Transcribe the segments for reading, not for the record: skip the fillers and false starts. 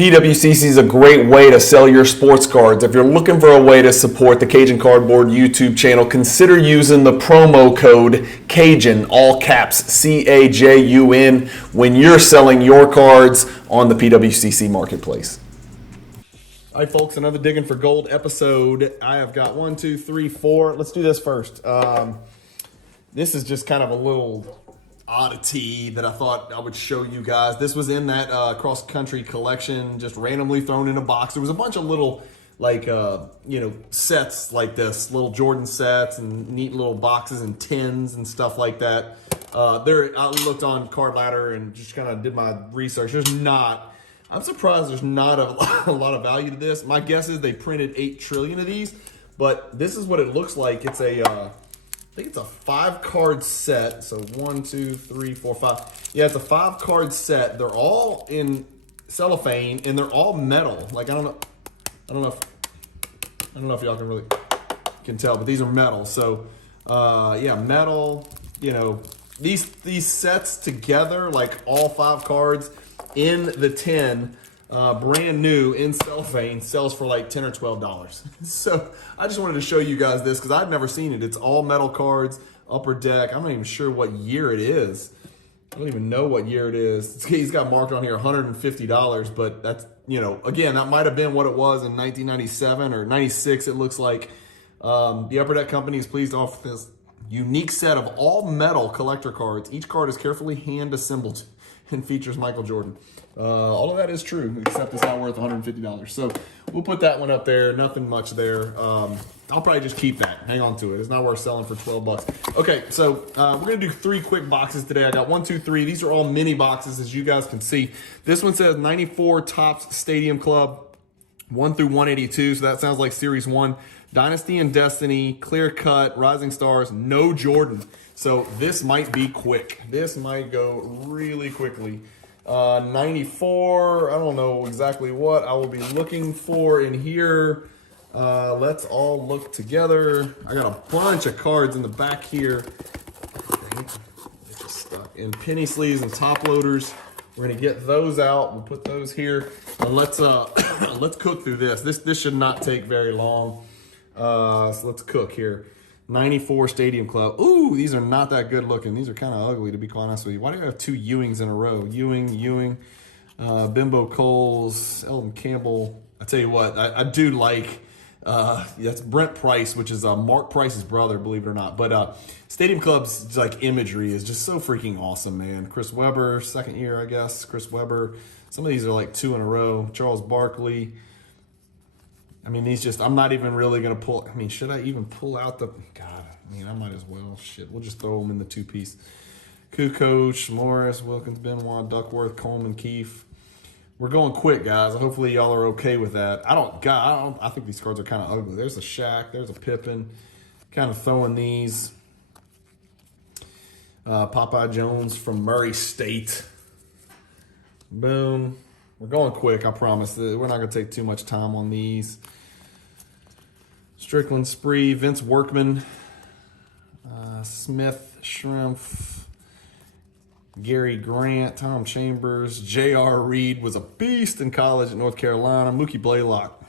PWCC is a great way to sell your sports cards. If you're looking for a way to support the Cajun Cardboard YouTube channel, consider using the promo code Cajun, all caps, CAJUN, when you're selling your cards on the PWCC marketplace. All right, folks, another Digging for Gold episode. I have got 1, 2, 3, 4. Let's do this first. This is just kind of a little oddity that I thought I would show you guys. This was in that cross-country collection, just randomly thrown in a box. There was a bunch of little, sets like this, little Jordan sets and neat little boxes and tins and stuff like that. I looked on Card Ladder and just kind of did my research. I'm surprised there's not a lot of value to this. My guess is they printed 8 trillion of these, but this is what it looks like. It's I think it's a 5-card set. So 1, 2, 3, 4, 5. Yeah, it's a 5-card set. They're all in cellophane and they're all metal. Like I don't know if y'all can tell, but these are metal. So yeah, metal. You know, these sets together, like all 5 cards in the tin, brand new in cellophane, sells for like $10 or $12. So I just wanted to show you guys this because I've never seen it. It's all metal cards, upper deck. I'm not even sure what year it is. I don't even know what year it is. He's got marked on here $150, but that's, again, that might have been what it was in 1997 or 96, it looks like. The Upper Deck Company is pleased to offer this unique set of all metal collector cards. Each card is carefully hand assembled and features Michael Jordan. All of that is true, except it's not worth $150. So we'll put that one up there. Nothing much there. I'll probably just keep that. Hang on to it. It's not worth selling for $12. Okay, so we're going to do 3 quick boxes today. I got 1, 2, 3. These are all mini boxes, as you guys can see. This one says 94 Topps Stadium Club, 1 through 182. So that sounds like Series 1. Dynasty and Destiny, Clear Cut, Rising Stars, no Jordan. So this might be quick. This might go really quickly. 94, I don't know exactly what I will be looking for in here. Let's all look together. I got a bunch of cards in the back here. It's just stuck in penny sleeves and top loaders. We're gonna get those out. We'll put those here. And let's let's cook through this. This should not take very long. So let's cook here. 94 Stadium Club. Ooh, these are not that good looking. These are kind of ugly, to be quite honest with you. Why do you have 2 Ewings in a row? Ewing, Bimbo Coles, Elton Campbell. I tell you what, I do like, that's Brent Price, which is Mark Price's brother, believe it or not. But Stadium Club's like imagery is just so freaking awesome, man. Chris Webber, 2nd year, I guess. Chris Webber. Some of these are like 2 in a row. Charles Barkley. I mean, these just, I'm not even really going to pull, I mean, should I even pull out the, God, I mean, I might as well. Shit, we'll just throw them in the 2-piece. Kukoc, Morris, Wilkins, Benoit, Duckworth, Coleman, Keefe. We're going quick, guys. Hopefully y'all are okay with that. I think these cards are kind of ugly. There's a Shaq, there's a Pippen. Kind of throwing these. Popeye Jones from Murray State. Boom. We're going quick, I promise. We're not going to take too much time on these. Strickland, Spree, Vince Workman, Smith, Shrimpf, Gary Grant, Tom Chambers, J.R. Reed was a beast in college at North Carolina, Mookie Blaylock,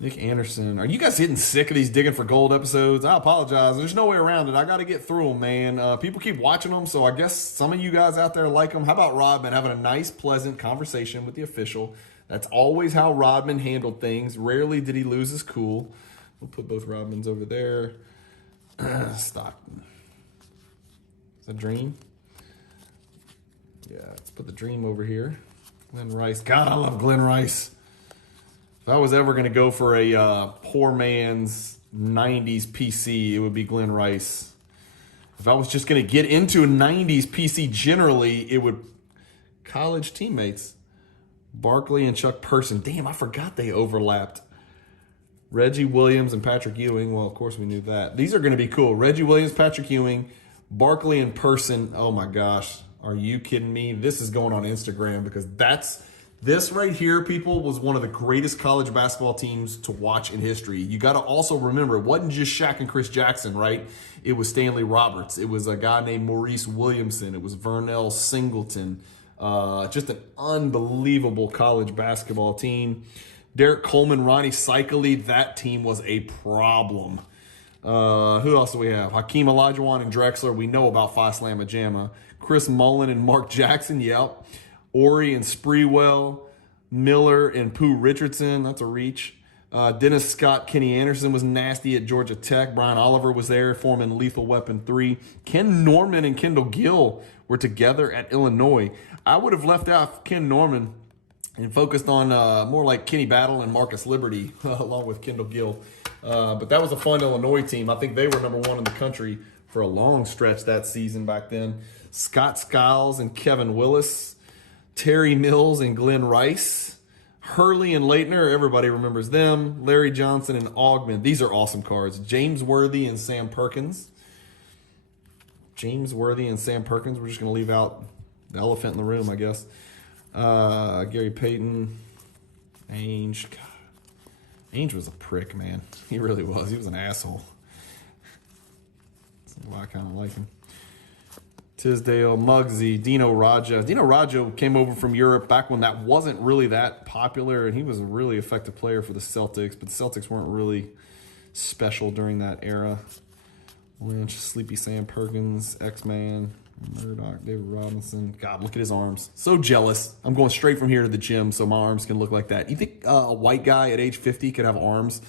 Nick Anderson. Are you guys getting sick of these Digging for Gold episodes? I apologize. There's no way around it. I got to get through them, man. People keep watching them, so I guess some of you guys out there like them. How about Rodman having a nice, pleasant conversation with the official? That's always how Rodman handled things. Rarely did he lose his cool. We'll put both Rodmans over there. Stockton. Is that Dream? Yeah, let's put the Dream over here. Glenn Rice. God, I love Glenn Rice. If I was ever going to go for a poor man's 90s PC, it would be Glenn Rice. If I was just going to get into a 90s PC generally, it would college teammates. Barkley and Chuck Person. Damn, I forgot they overlapped. Reggie Williams and Patrick Ewing. Well, of course we knew that. These are going to be cool. Reggie Williams, Patrick Ewing, Barkley and Person. Oh my gosh. Are you kidding me? This is going on Instagram because this right here, people, was one of the greatest college basketball teams to watch in history. You got to also remember, it wasn't just Shaq and Chris Jackson, right? It was Stanley Roberts. It was a guy named Maurice Williamson. It was Vernell Singleton. Just an unbelievable college basketball team. Derek Coleman, Ronnie Cycli, that team was a problem. Who else do we have? Hakeem Olajuwon and Drexler. We know about Phi Slamma Jamma. Chris Mullen and Mark Jackson. Yep. Ori and Spreewell. Miller and Pooh Richardson. That's a reach. Dennis Scott, Kenny Anderson was nasty at Georgia Tech. Brian Oliver was there, forming Lethal Weapon 3. Ken Norman and Kendall Gill were together at Illinois. I would have left out Ken Norman and focused on more like Kenny Battle and Marcus Liberty, along with Kendall Gill. But that was a fun Illinois team. I think they were number 1 in the country for a long stretch that season back then. Scott Skiles and Kevin Willis. Terry Mills and Glenn Rice. Hurley and Leitner, everybody remembers them. Larry Johnson and Augman. These are awesome cards. James Worthy and Sam Perkins. James Worthy and Sam Perkins. We're just going to leave out the elephant in the room, I guess. Gary Payton. Ainge. God. Ainge was a prick, man. He really was. He was an asshole. That's why I kind of like him. Tisdale, Muggsy, Dino Raja. Dino Raja came over from Europe back when that wasn't really that popular, and he was a really effective player for the Celtics, but the Celtics weren't really special during that era. Lynch, Sleepy Sam Perkins, X-Man, Murdoch, David Robinson. God, look at his arms. So jealous. I'm going straight from here to the gym so my arms can look like that. You think a white guy at age 50 could have arms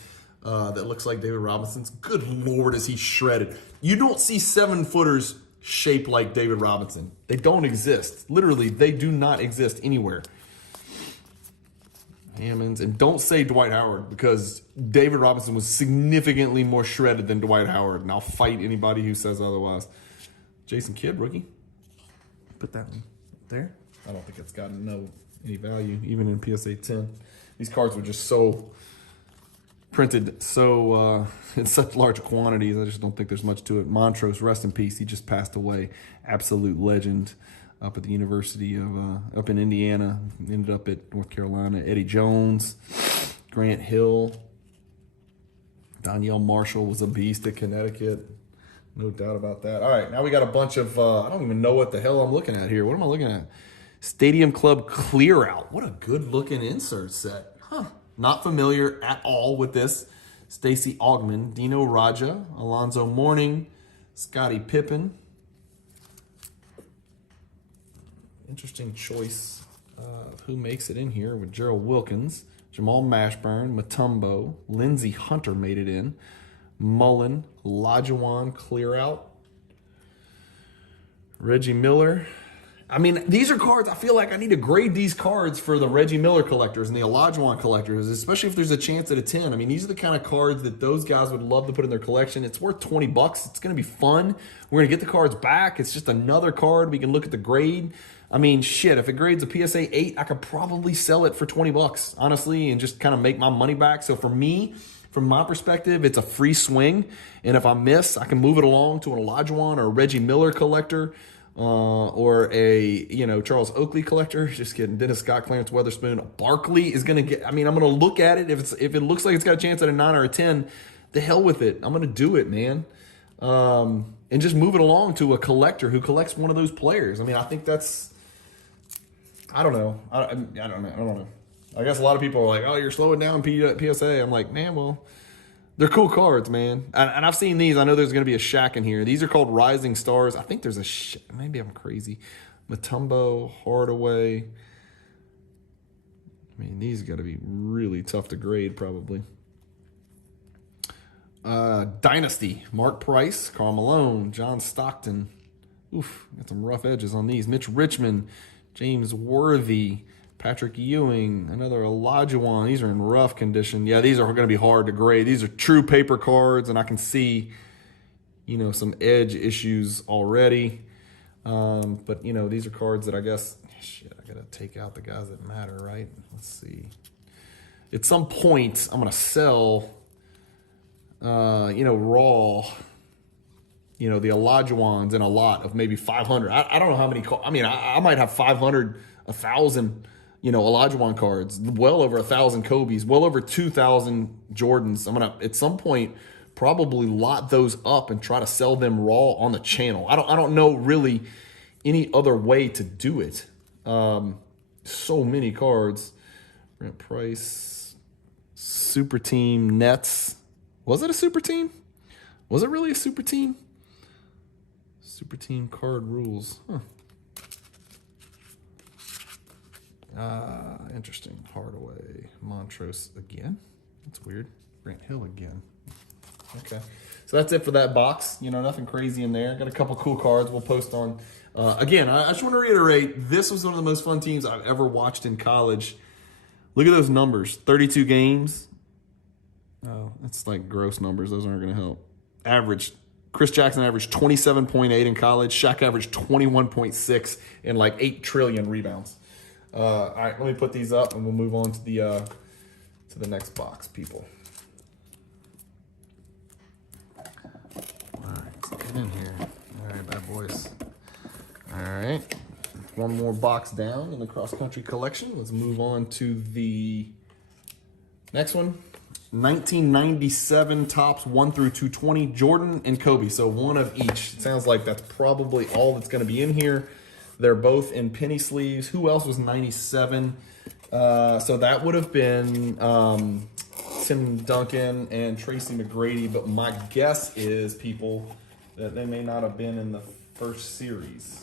that looks like David Robinson's? Good Lord, is he shredded. You don't see 7-footers shaped like David Robinson. They don't exist. Literally, they do not exist anywhere. Hammonds. And don't say Dwight Howard, because David Robinson was significantly more shredded than Dwight Howard, and I'll fight anybody who says otherwise. Jason Kidd, rookie. Put that one there. I don't think it's got any value, even in PSA 10. These cards were just so printed so in such large quantities. I just don't think there's much to it. Montrose, rest in peace. He just passed away. Absolute legend up at the University of up in Indiana. Ended up at North Carolina. Eddie Jones, Grant Hill, Danielle Marshall was a beast at Connecticut. No doubt about that. All right, now we got a bunch of I don't even know what the hell I'm looking at here. What am I looking at? Stadium Club Clear Out. What a good looking insert set. Huh. Not familiar at all with this. Stacey Augman, Dino Raja, Alonzo Mourning, Scottie Pippen. Interesting choice of who makes it in here with Gerald Wilkins, Jamal Mashburn, Mutombo, Lindsey Hunter made it in, Mullen, Olajuwon, clear out, Reggie Miller. I mean, these are cards, I feel like I need to grade these cards for the Reggie Miller collectors and the Olajuwon collectors, especially if there's a chance at a 10. I mean, these are the kind of cards that those guys would love to put in their collection. It's worth $20. It's going to be fun. We're going to get the cards back. It's just another card. We can look at the grade. I mean, shit, if it grades a PSA 8, I could probably sell it for $20, honestly, and just kind of make my money back. So for me, from my perspective, it's a free swing. And if I miss, I can move it along to an Olajuwon or a Reggie Miller collector. Or a, Charles Oakley collector. Just kidding. Dennis Scott, Clarence Weatherspoon. Barkley is going to get, I'm going to look at it. If it looks like it's got a chance at a 9 or a 10, the hell with it. I'm going to do it, man. And just move it along to a collector who collects one of those players. I mean, I think that's, I don't know. I don't know. I guess a lot of people are like, oh, you're slowing down PSA. I'm like, man, well, they're cool cards, man. And I've seen these. I know there's going to be a Shaq in here. These are called Rising Stars. I think there's a maybe I'm crazy. Mutombo, Hardaway. I mean, these got to be really tough to grade, probably. Dynasty. Mark Price, Karl Malone, John Stockton. Oof, got some rough edges on these. Mitch Richmond, James Worthy, Patrick Ewing, another Olajuwon. These are in rough condition. Yeah, these are going to be hard to grade. These are true paper cards, and I can see, some edge issues already. But, these are cards that I guess, I got to take out the guys that matter, right? Let's see. At some point, I'm going to sell, raw, the Olajuwons in a lot of maybe 500. I don't know how many. I might have 500, 1,000. Olajuwon cards, well over 1,000 Kobe's, well over 2,000 Jordans. I'm gonna at some point probably lot those up and try to sell them raw on the channel. I don't know really any other way to do it. So many cards. Brent Price, Super Team, Nets. Was it a Super Team? Was it really a Super Team? Super Team card rules. Huh. Interesting. Hardaway, Montrose again. That's weird. Grant Hill again. Okay. So that's it for that box. You know, nothing crazy in there. Got a couple cool cards we'll post on. Again, I just want to reiterate, this was one of the most fun teams I've ever watched in college. Look at those numbers. 32 games. Oh, that's like gross numbers. Those aren't going to help. Average. Chris Jackson averaged 27.8 in college. Shaq averaged 21.6 and like 8 trillion rebounds. All right, let me put these up and we'll move on to the next box, people. All right, let's get in here. All right, bad boys. All right, one more box down in the cross-country collection. Let's move on to the next one. 1997 tops 1 through 220, Jordan and Kobe. So one of each. It sounds like that's probably all that's going to be in here. They're both in penny sleeves. Who else was 97? So that would have been Tim Duncan and Tracy McGrady. But my guess is, people, that they may not have been in the first series.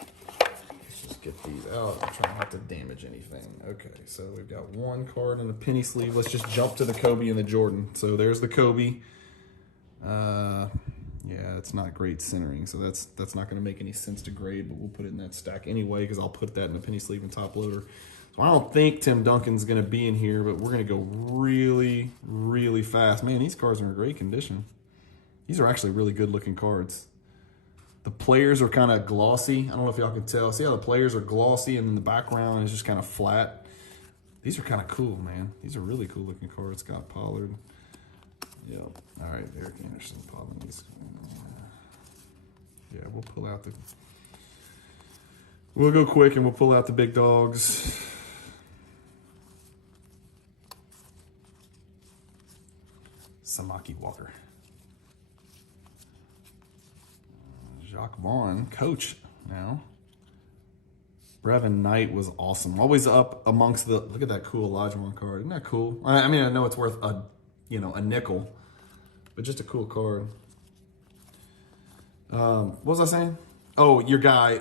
Let's just get these out. I'm trying not to damage anything. Okay, so we've got one card in a penny sleeve. Let's just jump to the Kobe and the Jordan. So there's the Kobe. Yeah, it's not great centering, so that's not going to make any sense to grade, but we'll put it in that stack anyway because I'll put that in a penny sleeve and top loader. So I don't think Tim Duncan's going to be in here, but we're going to go really, really fast. Man, these cards are in great condition. These are actually really good-looking cards. The players are kind of glossy. I don't know if y'all can tell. See how the players are glossy and then the background is just kind of flat? These are kind of cool, man. These are really cool-looking cards. Scott Pollard. Yep. All right, Eric Anderson, Pollins. Yeah, we'll pull out the... We'll go quick and we'll pull out the big dogs. Samaki Walker. Jacques Vaughn, coach now. Brevin Knight was awesome. Always up amongst the... Look at that cool Olajuwon card. Isn't that cool? I mean, I know it's worth a nickel, but just a cool card. What was I saying? Oh, your guy,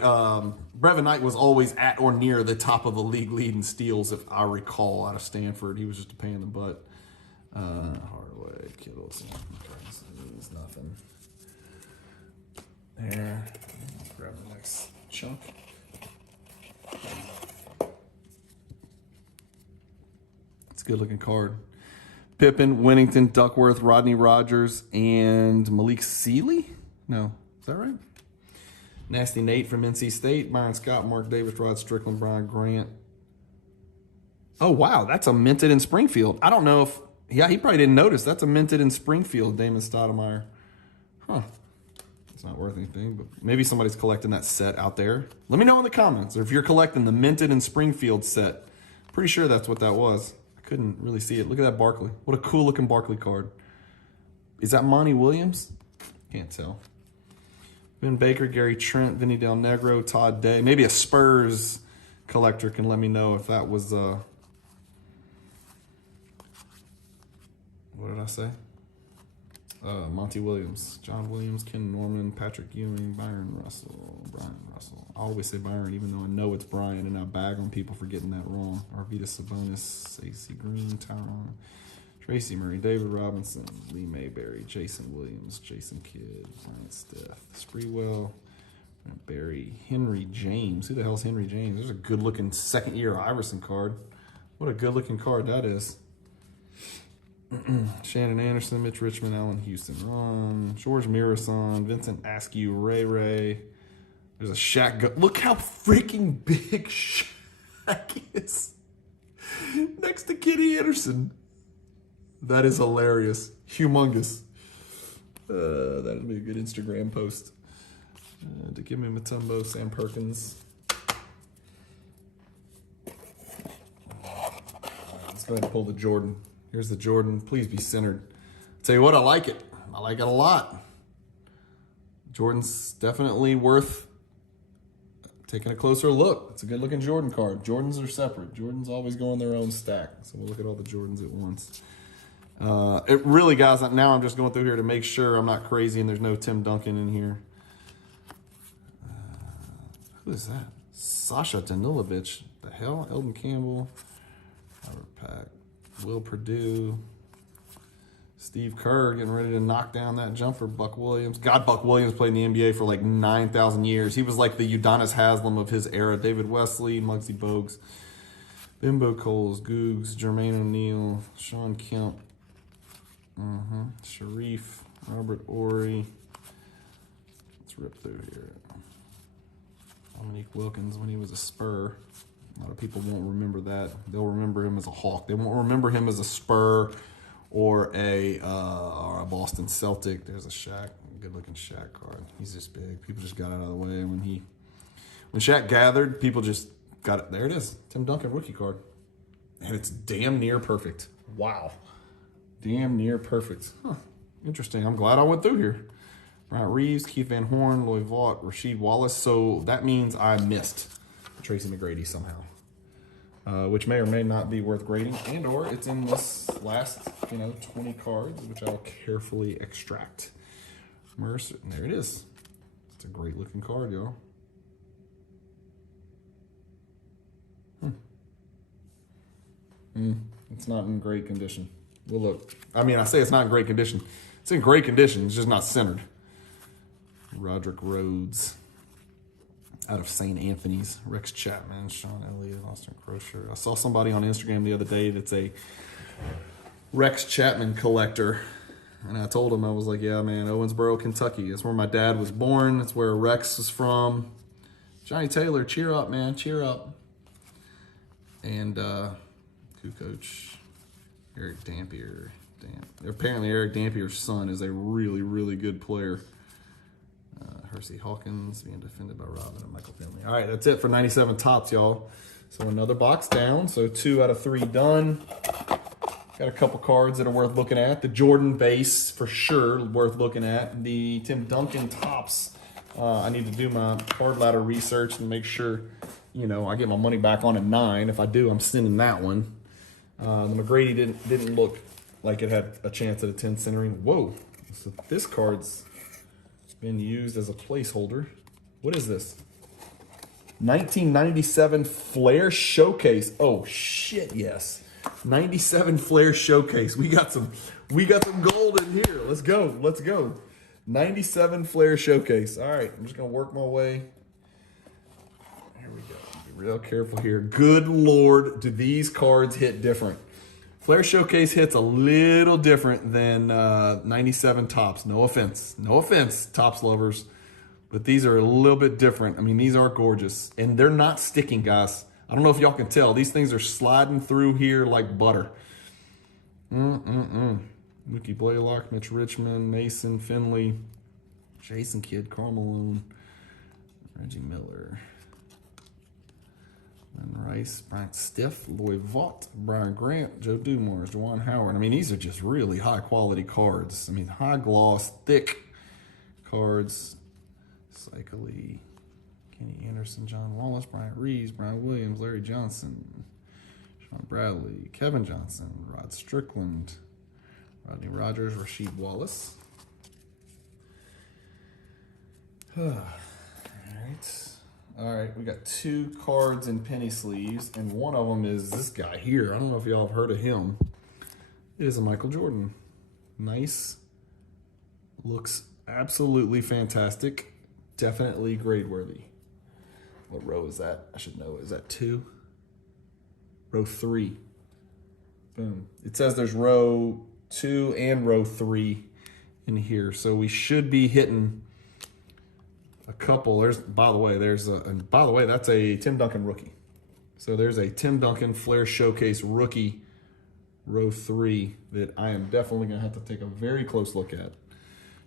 Brevin Knight was always at or near the top of the league lead in steals, if I recall, out of Stanford. He was just a pain in the butt. Hardaway, Kittle, this means nothing. There. Let's grab the next chunk. It's a good looking card. Pippen, Winnington, Duckworth, Rodney Rogers, and Malik Sealy? No. Is that right? Nasty Nate from NC State. Byron Scott, Mark Davis, Rod Strickland, Brian Grant. Oh, wow. That's a minted in Springfield. I don't know if... Yeah, he probably didn't notice. That's a minted in Springfield, Damon Stoudemire. Huh. It's not worth anything, but maybe somebody's collecting that set out there. Let me know in the comments, or if you're collecting the minted in Springfield set. Pretty sure that's what that was. I couldn't really see it. Look at that Barkley. What a cool looking Barkley card. Is that Monty Williams? Can't tell. Ben Baker, Gary Trent, Vinny Del Negro, Todd Day. Maybe a Spurs collector can let me know if that was... what did I say? Monty Williams, John Williams, Ken Norman, Patrick Ewing, Brian Russell. I always say Byron, even though I know it's Brian, and I bag on people for getting that wrong. Arvidas Sabonis, AC Green, Tyron, Tracy Murray, David Robinson, Lee Mayberry, Jason Williams, Jason Kidd, Brian Steph, Spreewell, Barry, Henry James. Who the hell's Henry James? There's a good-looking second-year Iverson card. What a good-looking card that is. Shannon Anderson, Mitch Richmond, Allen Houston, Ron, George Mirasan, Vincent Askew, Ray. There's a Shaq. Look how freaking big Shaq is next to Kenny Anderson. That is hilarious. Humongous. That'd be a good Instagram post. To give me Mutombo, Sam Perkins. Let's go ahead and pull the Jordan. Here's the Jordan. Please be centered. Tell you what, I like it. I like it a lot. Jordan's definitely worth taking a closer look. It's a good looking Jordan card. Jordans are separate. Jordans always go in their own stack. So we'll look at all the Jordans at once. It really, guys, now I'm just going through here to make sure I'm not crazy and there's no Tim Duncan in here. Who is that? Sasha Danilovich. The hell? Eldon Campbell. Robert Pack. Will Purdue. Steve Kerr getting ready to knock down that jumper. Buck Williams. God, Buck Williams played in the NBA for like 9,000 years. He was like the Udonis Haslem of his era. David Wesley, Muggsy Bogues, Bimbo Coles, Googs, Jermaine O'Neal, Sean Kemp, Sharif, Robert Ory. Let's rip through here. Dominique Wilkins when he was a Spur. A lot of people won't remember that. They'll remember him as a Hawk. They won't remember him as a Spur or a Boston Celtic. There's a Shaq, good-looking Shaq card. He's just big. People just got out of the way. When Shaq gathered, people just got it. There it is, Tim Duncan rookie card. And it's damn near perfect. Wow. Damn near perfect. Huh. Interesting. I'm glad I went through here. Bryant Reeves, Keith Van Horn, Lloyd Vaught, Rasheed Wallace. So that means I missed Tracy McGrady somehow. Which may or may not be worth grading, and or it's in this last, 20 cards, which I'll carefully extract. Mercer, there it is. It's a great looking card, y'all. It's not in great condition. Well, look, I mean, I say it's not in great condition. It's in great condition, it's just not centered. Roderick Rhodes. Out of St. Anthony's, Rex Chapman, Sean Elliott, Austin Crosher. I saw somebody on Instagram the other day that's a Rex Chapman collector. And I told him, I was like, yeah, man, Owensboro, Kentucky. That's where my dad was born. That's where Rex is from. Johnny Taylor, cheer up, man, cheer up. And Coach Eric Dampier. Apparently Eric Dampier's son is a really, really good player. Hersey Hawkins being defended by Robin and Michael Finley. All right, that's it for 97 tops, y'all. So another box down. So 2 out of 3 done. Got a couple cards that are worth looking at. The Jordan base, for sure, worth looking at. The Tim Duncan tops. I need to do my card ladder research and make sure, I get my money back on a 9. If I do, I'm sending that one. The McGrady didn't look like it had a chance at a 10 centering. Whoa. So this card's been used as a placeholder. What is this? 1997 Flair Showcase. Oh shit, yes. 97 Flair Showcase. We got some gold in here. Let's go. 97 Flair Showcase. All right, I'm just gonna work my way. Here we go. Be real careful here. Good Lord, do these cards hit different? Flair Showcase hits a little different than 97 tops. No offense, tops lovers. But these are a little bit different. I mean, these are gorgeous. And they're not sticking, guys. I don't know if y'all can tell. These things are sliding through here like butter. Mookie Blaylock, Mitch Richmond, Mason Finley, Jason Kidd, Karl Malone, Reggie Miller. Rice, Brian Stiff, Lloyd Vaught, Brian Grant, Joe Dumars, Juwan Howard. I mean, these are just really high quality cards. I mean, high gloss, thick cards. Cycle Lee, Kenny Anderson, John Wallace, Bryant Reeves, Brian Williams, Larry Johnson, Sean Bradley, Kevin Johnson, Rod Strickland, Rodney Rogers, Rasheed Wallace. All right, we got 2 cards in penny sleeves, and one of them is this guy here. I don't know if y'all have heard of him. It is a Michael Jordan. Nice. Looks absolutely fantastic. Definitely grade worthy. What row is that? I should know. Is that 2? Row 3. Boom. It says there's row 2 and row 3 in here. So we should be hitting a couple. By the way, that's a Tim Duncan rookie. So there's a Tim Duncan Flair Showcase rookie, row 3, that I am definitely going to have to take a very close look at.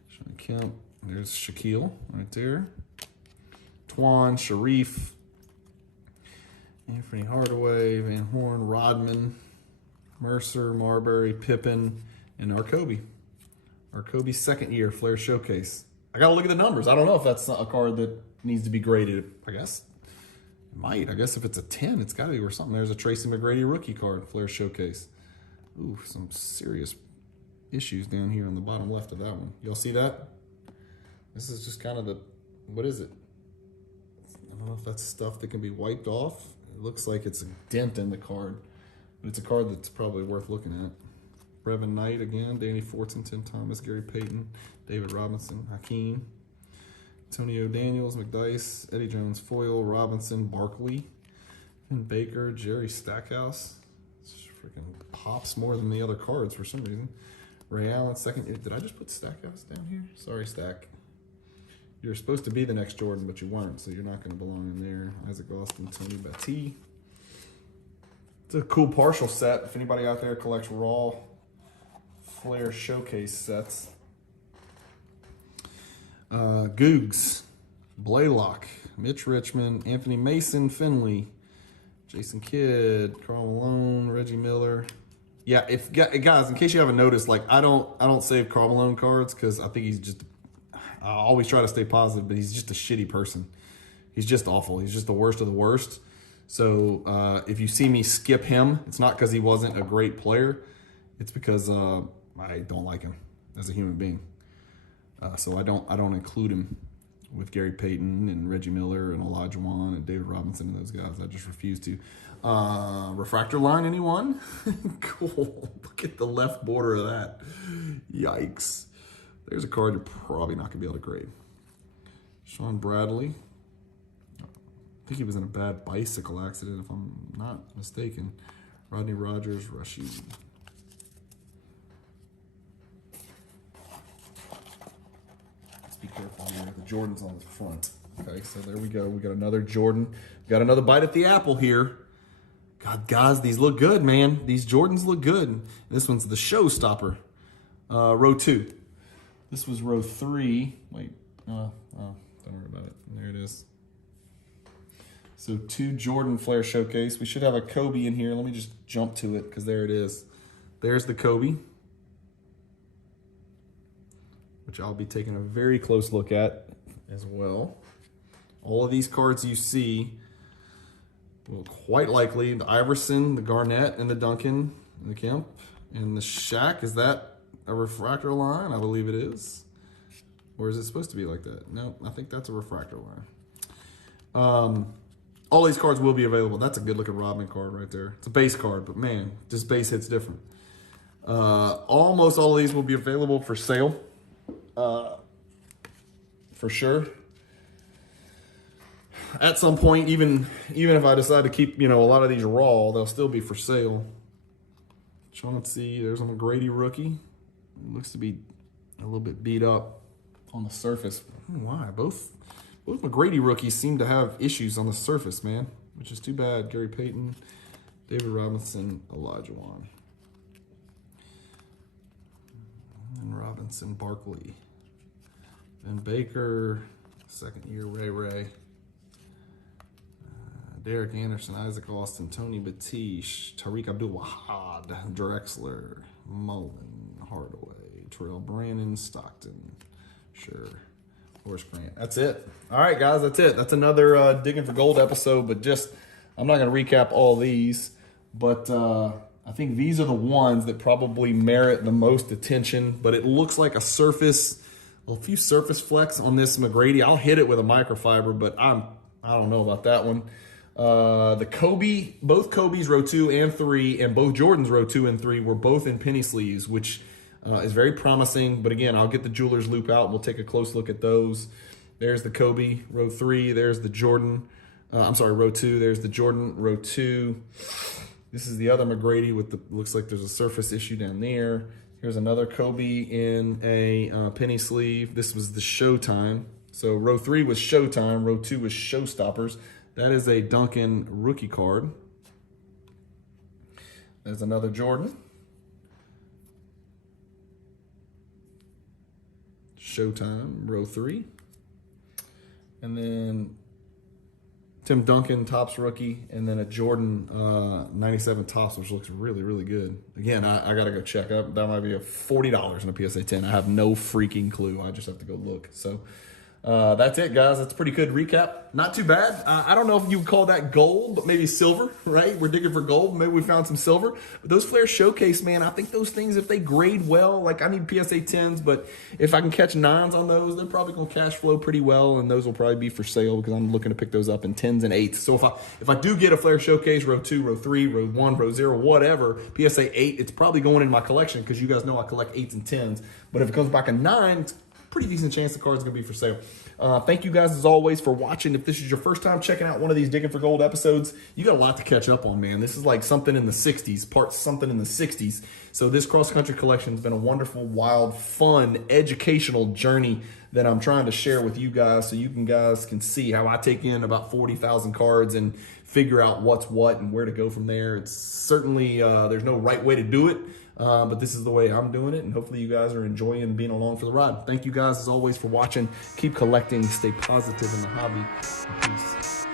Sean Kemp. There's Shaquille right there. Twan, Sharif, Anthony Hardaway, Van Horn, Rodman, Mercer, Marbury, Pippen, and Arcoby. Arcoby's second year Flair Showcase. I got to look at the numbers. I don't know if that's a card that needs to be graded. I guess Might. I guess if it's a 10, it's got to be worth something. There's a Tracy McGrady rookie card, Flair Showcase. Ooh, some serious issues down here on the bottom left of that one. Y'all see that? This is just kind of the, what is it? I don't know if that's stuff that can be wiped off. It looks like it's a dent in the card, but it's a card that's probably worth looking at. Brevin Knight again, Danny Fortson, Tim Thomas, Gary Payton, David Robinson, Hakeem, Antonio Daniels, McDice, Eddie Jones, Foyle, Robinson, Barkley, Finn Baker, Jerry Stackhouse. It's freaking pops more than the other cards for some reason. Ray Allen, second. Did I just put Stackhouse down here? Sorry, Stack. You're supposed to be the next Jordan, but you weren't, so you're not going to belong in there. Isaac Austin, Tony Batty. It's a cool partial set. If anybody out there collects raw Flair Showcase sets. Googs, Blaylock, Mitch Richmond, Anthony Mason, Finley, Jason Kidd, Karl Malone, Reggie Miller. Yeah, if guys, in case you haven't noticed, like I don't save Karl Malone cards because I think he's just. I always try to stay positive, but he's just a shitty person. He's just awful. He's just the worst of the worst. So if you see me skip him, it's not because he wasn't a great player. It's because I don't like him as a human being. So I don't include him with Gary Payton and Reggie Miller and Olajuwon and David Robinson and those guys. I just refuse to. Refractor line, anyone? Cool. Look at the left border of that. Yikes. There's a card you're probably not going to be able to grade. Sean Bradley. I think he was in a bad bicycle accident, if I'm not mistaken. Rodney Rogers, Rashid. Let's be careful here. The Jordan's on the front. Okay, so there we go. We got another Jordan. We got another bite at the apple here. God, guys, these look good, man. These Jordans look good. This one's the showstopper. Row 2. This was row 3. Wait, don't worry about it. There it is. So 2 Jordan Flair Showcase. We should have a Kobe in here. Let me just jump to it because there it is. There's the Kobe, which I'll be taking a very close look at as well. All of these cards you see will quite likely, the Iverson, the Garnett, and the Duncan, and the Kemp, and the Shaq. Is that a refractor line? I believe it is. Or is it supposed to be like that? No, I think that's a refractor line. All these cards will be available. That's a good looking Rodman card right there. It's a base card, but man, this base hits different. Almost all of these will be available for sale. For sure. At some point, even if I decide to keep, a lot of these raw, they'll still be for sale. Chauncey, there's a McGrady rookie. It looks to be a little bit beat up on the surface. Why? Both McGrady rookies seem to have issues on the surface, man, which is too bad. Gary Payton, David Robinson, Olajuwon. And Robinson, Barkley. And Baker, second year, Ray. Derek Anderson, Isaac Austin, Tony Battiche, Tariq Abdul-Wahad, Drexler, Mullen, Hardaway, Terrell Brandon, Stockton, sure, Horace Grant. That's it. All right, guys, that's it. That's another Digging for Gold episode, but I'm not going to recap all these, but I think these are the ones that probably merit the most attention, but it looks like a few surface flecks on this McGrady. I'll hit it with a microfiber, but I don't know about that one. The Kobe, both Kobe's row 2 and 3, and both Jordan's row 2 and 3 were both in penny sleeves, which is very promising. But again, I'll get the jeweler's loop out. We'll take a close look at those. There's the Kobe, row 3. There's the Jordan. Row 2. There's the Jordan, row 2. This is the other McGrady with looks like there's a surface issue down there. Here's another Kobe in a penny sleeve. This was the Showtime. So row 3 was Showtime. Row 2 was Showstoppers. That is a Duncan rookie card. There's another Jordan. Showtime, row 3. And then Tim Duncan, Topps rookie. And then a Jordan 97 Topps, which looks really, really good. Again, I got to go check up. That might be $40 in a PSA 10. I have no freaking clue. I just have to go look. So That's it, guys. That's a pretty good recap. Not too bad. I don't know if you would call that gold, but maybe silver, right? We're digging for gold. Maybe we found some silver. But those Flair Showcase, man, I think those things, if they grade well, like I need PSA 10s, but if I can catch 9s on those, they're probably going to cash flow pretty well, and those will probably be for sale because I'm looking to pick those up in 10s and 8s. So if I do get a Flair Showcase, row 2, row 3, row 1, row 0, whatever, PSA 8, it's probably going in my collection because you guys know I collect 8s and 10s. But if it comes back a 9, it's pretty decent chance the card's going to be for sale. Thank you guys as always for watching. If this is your first time checking out one of these Digging for Gold episodes, you got a lot to catch up on, man. This is like something in the 60s, parts something in the 60s. So this cross-country collection has been a wonderful, wild, fun, educational journey that I'm trying to share with you guys so you guys can see how I take in about 40,000 cards and figure out what's what and where to go from there. It's certainly, there's no right way to do it. But this is the way I'm doing it, and hopefully you guys are enjoying being along for the ride. Thank you guys, as always, for watching. Keep collecting. Stay positive in the hobby. Peace.